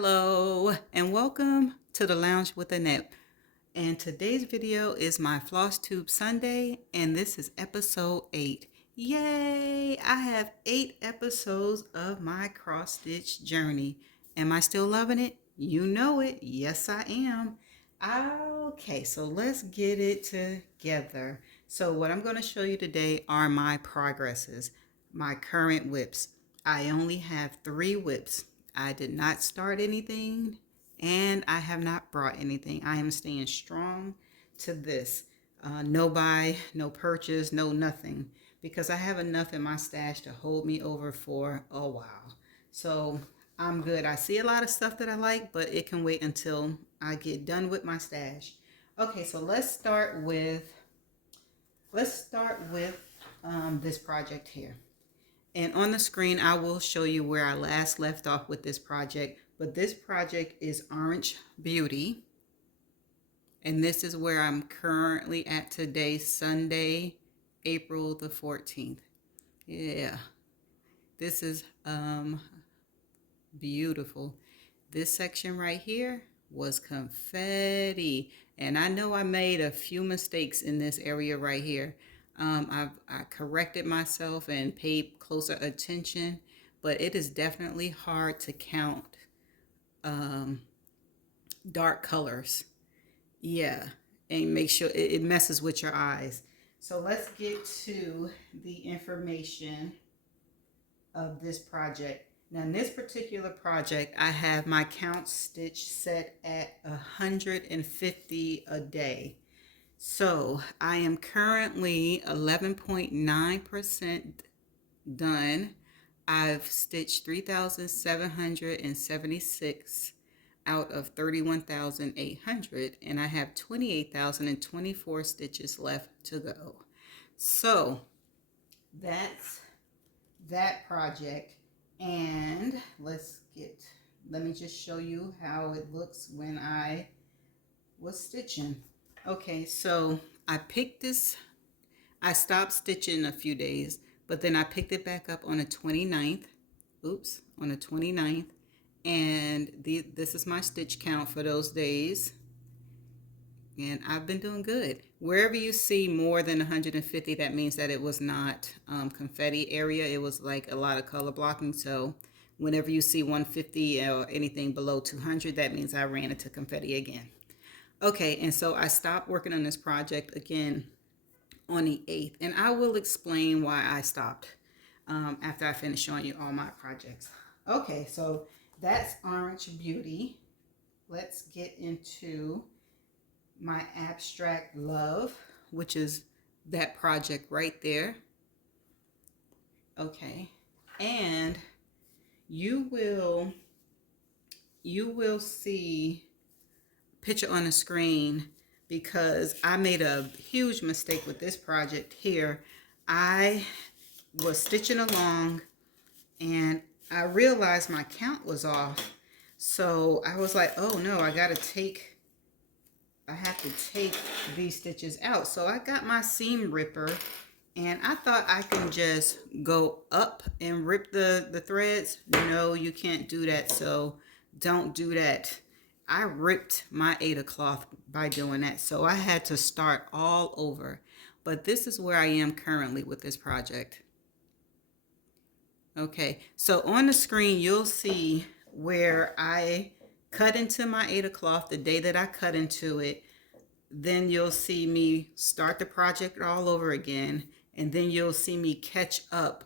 Hello and welcome to the Lounge with Annette. And today's video is my Flosstube Sunday, and this is episode 8. Yay! I have 8 episodes of my cross stitch journey. Am I still loving it? You know it. Yes, I am. Okay, so let's get it together. So what I'm going to show you today are my progresses, my current WIPS. I only have 3 WIPS. I did not start anything and I have not brought anything. I am staying strong to this. No buy, no purchase, no nothing, because I have enough in my stash to hold me over for a while. So I'm good. I see a lot of stuff that I like, but it can wait until I get done with my stash. Okay, so let's start with this project here. And on the screen, I will show you where I last left off with this project. But this project is Orange Beauty. And this is where I'm currently at today, Sunday, April the 14th. Yeah, this is beautiful. This section right here was confetti. And I know I made a few mistakes in this area right here. I corrected myself and paid closer attention, but it is definitely hard to count dark colors. Yeah, and make sure it messes with your eyes. So let's get to the information of this project. Now in this particular project, I have my count stitch set at 150 a day. So I am currently 11.9% done. I've stitched 3,776 out of 31,800, and I have 28,024 stitches left to go. So that's that project. And let me just show you how it looks when I was stitching. Okay, so I stopped stitching a few days, but then I picked it back up on the 29th. On the 29th. And this is my stitch count for those days. And I've been doing good. Wherever you see more than 150, that means that it was not confetti area. It was like a lot of color blocking. So whenever you see 150 or anything below 200, that means I ran into confetti again. Okay, and so I stopped working on this project again on the 8th. And I will explain why I stopped after I finish showing you all my projects. Okay, so that's Orange Beauty. Let's get into my Abstract Love, which is that project right there. Okay, and you will see a picture on the screen because I made a huge mistake with this project here. I was stitching along and I realized my count was off. So I was like, oh no, I have to take these stitches out. So I got my seam ripper and I thought I can just go up and rip the threads. No, you can't do that. So don't do that. I ripped my Aida cloth by doing that. So I had to start all over. But this is where I am currently with this project. Okay, so on the screen, you'll see where I cut into my Aida cloth the day that I cut into it. Then you'll see me start the project all over again. And then you'll see me catch up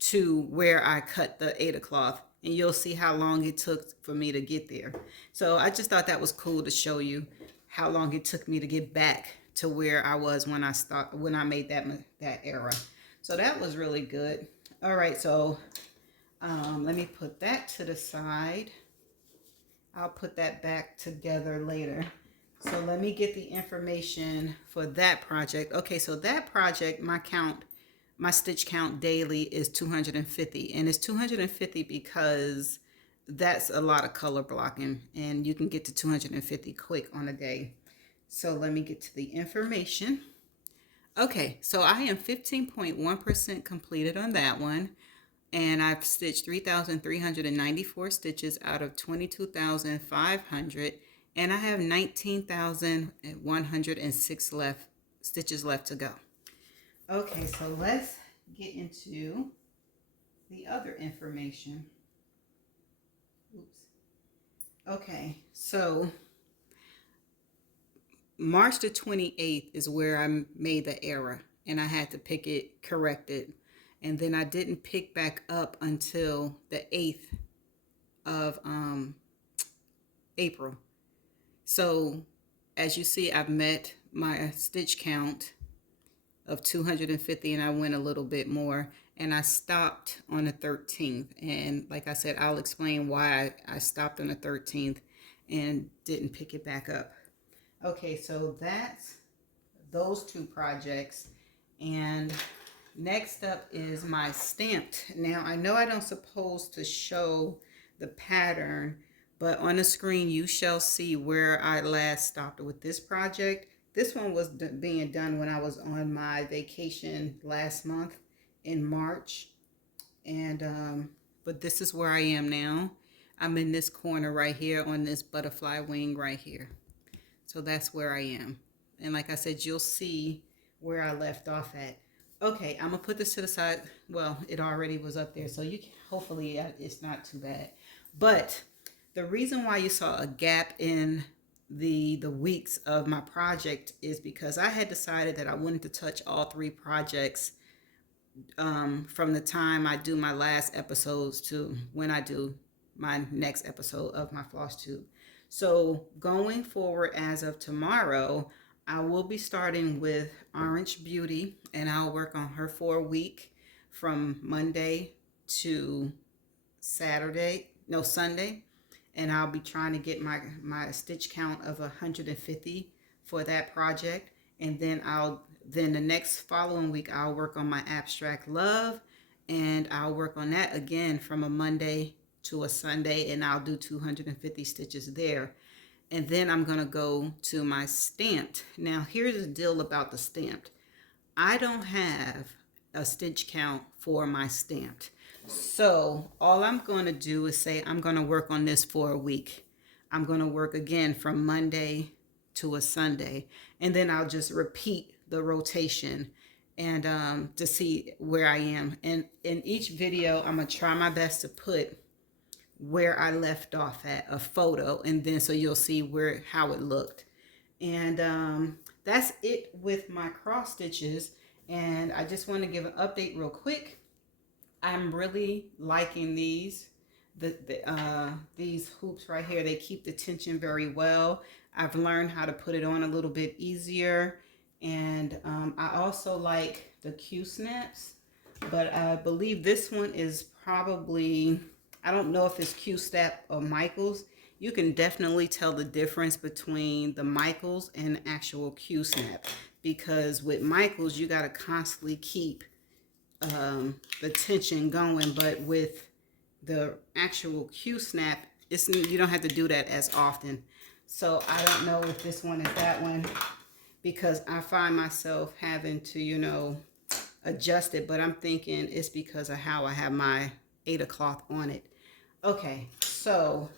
to where I cut the Aida cloth. And you'll see how long it took for me to get there. So I just thought that was cool to show you how long it took me to get back to where I was when I made that error. So that was really good. All right, so let me put that to the side. I'll put that back together later. So let me get the information for that project. Okay, so that project, my stitch count daily is 250. And it's 250 because that's a lot of color blocking. And you can get to 250 quick on a day. So let me get to the information. Okay, so I am 15.1% completed on that one. and I've stitched 3,394 stitches out of 22,500, and I have 19,106 stitches left to go. Okay, so let's get into the other information. Oops. Okay, so March the 28th is where I made the error, and I had to pick it corrected. And then I didn't pick back up until the 8th of April. So as you see, I've met my stitch count of 250, and I went a little bit more, and I stopped on the 13th. And like I said, I'll explain why I stopped on the 13th and didn't pick it back up. Okay, so that's those two projects. And next up is my stamped. Now, I know I don't supposed to show the pattern, but on the screen you shall see where I last stopped with this project. This one was being done when I was on my vacation last month in March. And but this is where I am now. I'm in this corner right here on this butterfly wing right here. So that's where I am. And like I said, you'll see where I left off at. Okay, I'm gonna put this to the side. Well, it already was up there, so you can, hopefully it's not too bad. But the reason why you saw a gap in the weeks of my project is because I had decided that I wanted to touch all three projects from the time I do my last episodes to when I do my next episode of my Flosstube. So going forward, as of tomorrow, I will be starting with Orange Beauty, and I'll work on her for a week from Monday to Sunday, and I'll be trying to get my stitch count of 150 for that project. And then the next following week I'll work on my Abstract Love, and I'll work on that again from a Monday to a Sunday, and I'll do 250 stitches there. And then I'm going to go to my stamped. Now, here's the deal about the stamped. I don't have a stitch count for my stamped. So all I'm going to do is say I'm going to work on this for a week. I'm going to work again from Monday to a Sunday. And then I'll just repeat the rotation and to see where I am. And in each video, I'm going to try my best to put where I left off at, a photo, and then so you'll see how it looked. And that's it with my cross stitches. And I just want to give an update real quick. I'm really liking these hoops right here. They keep the tension very well. I've learned how to put it on a little bit easier. And I also like the Q snaps, but I believe this one is probably, I don't know if it's Q snap or Michaels. You can definitely tell the difference between the Michaels and actual Q snap, because with Michaels you got to constantly keep the tension going, but with the actual Q snap, you don't have to do that as often. So I don't know if this one is that one, because I find myself having to adjust it, but I'm thinking it's because of how I have my Aida cloth on it. Okay, so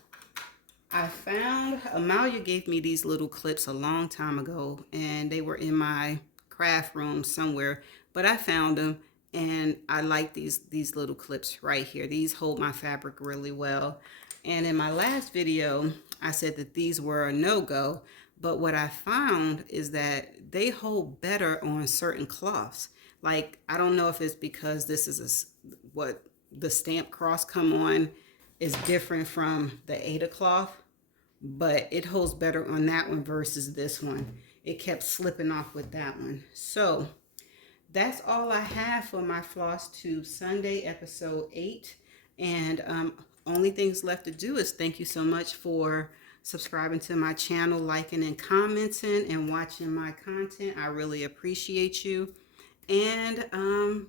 I found, Amalia gave me these little clips a long time ago, and they were in my craft room somewhere, but I found them, and I like these little clips right here. These hold my fabric really well. And in my last video, I said that these were a no-go, but what I found is that they hold better on certain cloths. Like, I don't know if it's because this is what the stamp cross come on is different from the Aida cloth, but it holds better on that one versus this one. It kept slipping off with that one. So that's all I have for my Flosstube Sunday episode 8. And only things left to do is thank you so much for subscribing to my channel, liking and commenting and watching my content. I really appreciate you. And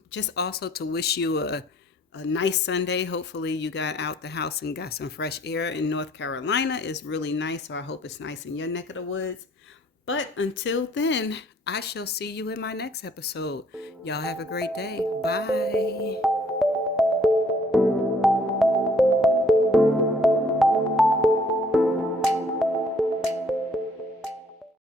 just also to wish you a nice Sunday. Hopefully you got out the house and got some fresh air. In North Carolina is really nice, so I hope it's nice in your neck of the woods. But until then, I shall see you in my next episode. Y'all have a great day. Bye.